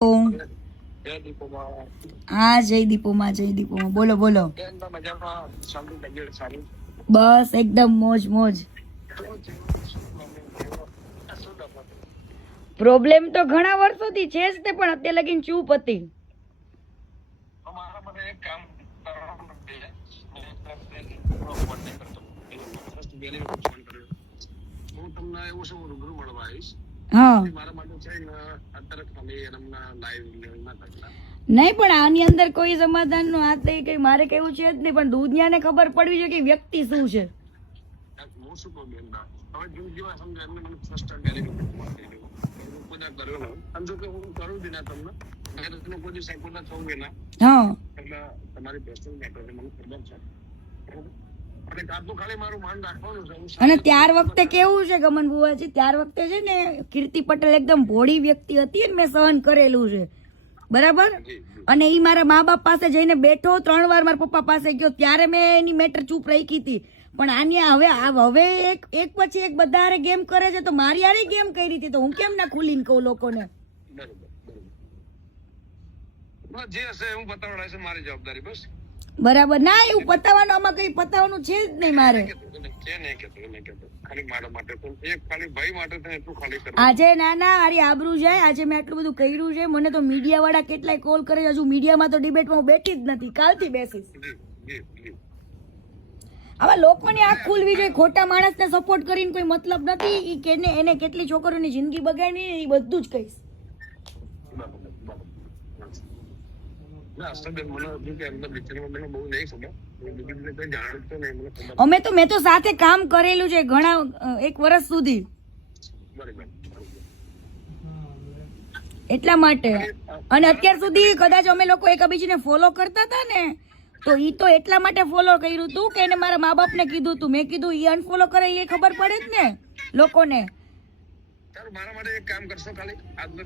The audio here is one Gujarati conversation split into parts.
હા, જય દીપોમાં બોલો બોલો. બસ એકદમ મોજ મોજ. પ્રોબ્લેમ તો ઘણા વર્ષોથી છે જ તે, પણ અત્યારે લગીને ચૂપ હતી. નહીં, પણ આની અંદર કોઈ સમાધાન નું હાથ નહીં, કઈ મારે કેવું છે જ નહીં, પણ દુનિયાને ખબર પડવી જોઈએ કે વ્યક્તિ શું છે. અને ત્યાર વખતે કેવું છે ગમન બુવાજી, ત્યાર વખતે છે ને કીર્તિ પટેલ એકદમ ભોળી વ્યક્તિ હતી ને, મેં સહન કરેલું છે બરાબર. અને ઈ મારા મા બાપ પાસે જઈને બેઠો, 3 વાર મારા પપ્પા પાસે ગયો, ત્યારે મેં એની મેટર ચૂપ રાખી હતી. પણ આની હવે એક પછી એક બધા ગેમ કરે છે, તો મારી આરી ગેમ કરી હતી, તો હું કેમ ના ખુલીને કહું લોકોને? બરાબર ના, એવું પતાવવાનું, આમાં કઈ પતાવવાનું છે જ નહીં મારે. આજે ના અરે આબરૂ જાય, આજે મેં આટલું બધું કર્યું છે, મને તો મીડિયા વાળા કેટલાય કોલ કરે, હજુ મીડિયામાં તો ડિબેટમાં હું બેઠી જ નથી, કાલથી બેસીશ. આવા લોકોને આંખ ખુલવી જોઈએ, ખોટા માણસને સપોર્ટ કરીને કોઈ મતલબ નથી. ઈ કેને એને કેટલી છોકરીઓની જિંદગી બગાડી, એ બધું જ કહીશ. મેં તો સાથે કામ કરેલું છે ઘણા 1 વર્ષ સુધી, એટલા માટે. અને અત્યાર સુધી કદાચ અમે લોકો એકબીજાને ફોલો કરતા હતા ને, તો ઈ તો એટલા માટે ફોલો કર્યું હતું કે એને મારા મા બાપને કીધું હતું. મેં કીધું ઈ અનફોલો કરે એ ખબર પડે જ ને લોકોને. મારા માટે એક કામ કરશો, ખાલી આજનો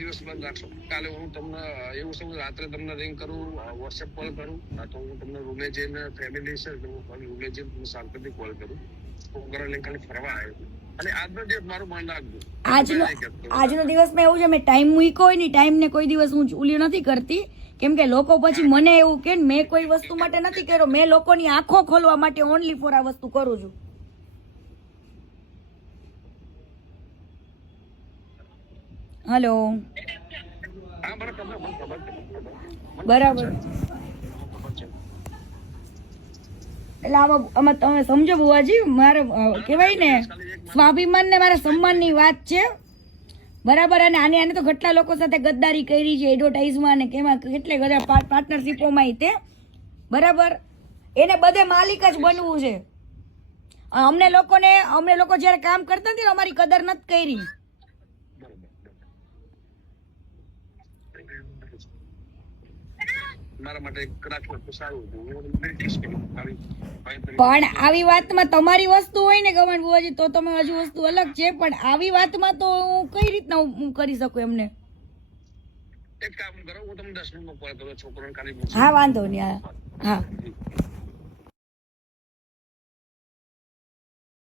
દિવસ બંધ રાખશો. કાલે હું તમને એવું સમજ રાત્રે તમને રિંગ કરું, વોટ્સએપ કોલ કરું, તો હું તમને રૂમે જઈને ફેમિલી છે રૂમે જઈને શાંતિથી કોલ કરું. છોકરા લઈને ખાલી ફરવા આવ્યો. અને આજનો દિવસ મારું મન રાખજો. આજનો દિવસ મેં એવું છે, મેં ટાઈમ મૂક્યો હોય ને, ટાઈમ ને કોઈ દિવસ હું ઉલી નથી કરતી, કેમ કે લોકો પછી મને એવું કે મેં કોઈ વસ્તુ માટે નથી કર્યો, મેં લોકોની આંખો ખોલવા માટે ઓનલી ફોર આ વસ્તુ કરું છું. હેલો, બરાબર. એટલે આમાં તમે સમજો બુવાજી, મારે કહેવાય ને સ્વાભિમાન ને મારા સન્માન ની વાત છે બરાબર. અને આને તો કેટલા લોકો સાથે ગદ્દારી કરી છે, એડવર્ટાઇઝમાં ને કેમાં કેટલે બધા પાર્ટનરશિપોમાં તે બરાબર. એને બધે માલિક જ બનવું છે. અમને લોકો જયારે કામ કરતા નથી, અમારી કદર નથી કરી. પણ આવી વાતમાં તમારી વસ્તુ હોય ને ગમન બુવાજી, તો તમે હજુ વસ્તુ અલગ છે, પણ આવી વાતમાં તો હું કઈ રીતના હું કરી શકું એમને? એક કામ કરો, હું તમને 10 મિનિટમાં કોલ કરું, છોકરાને ખાલી. હા, વાંધો નહીં. હા.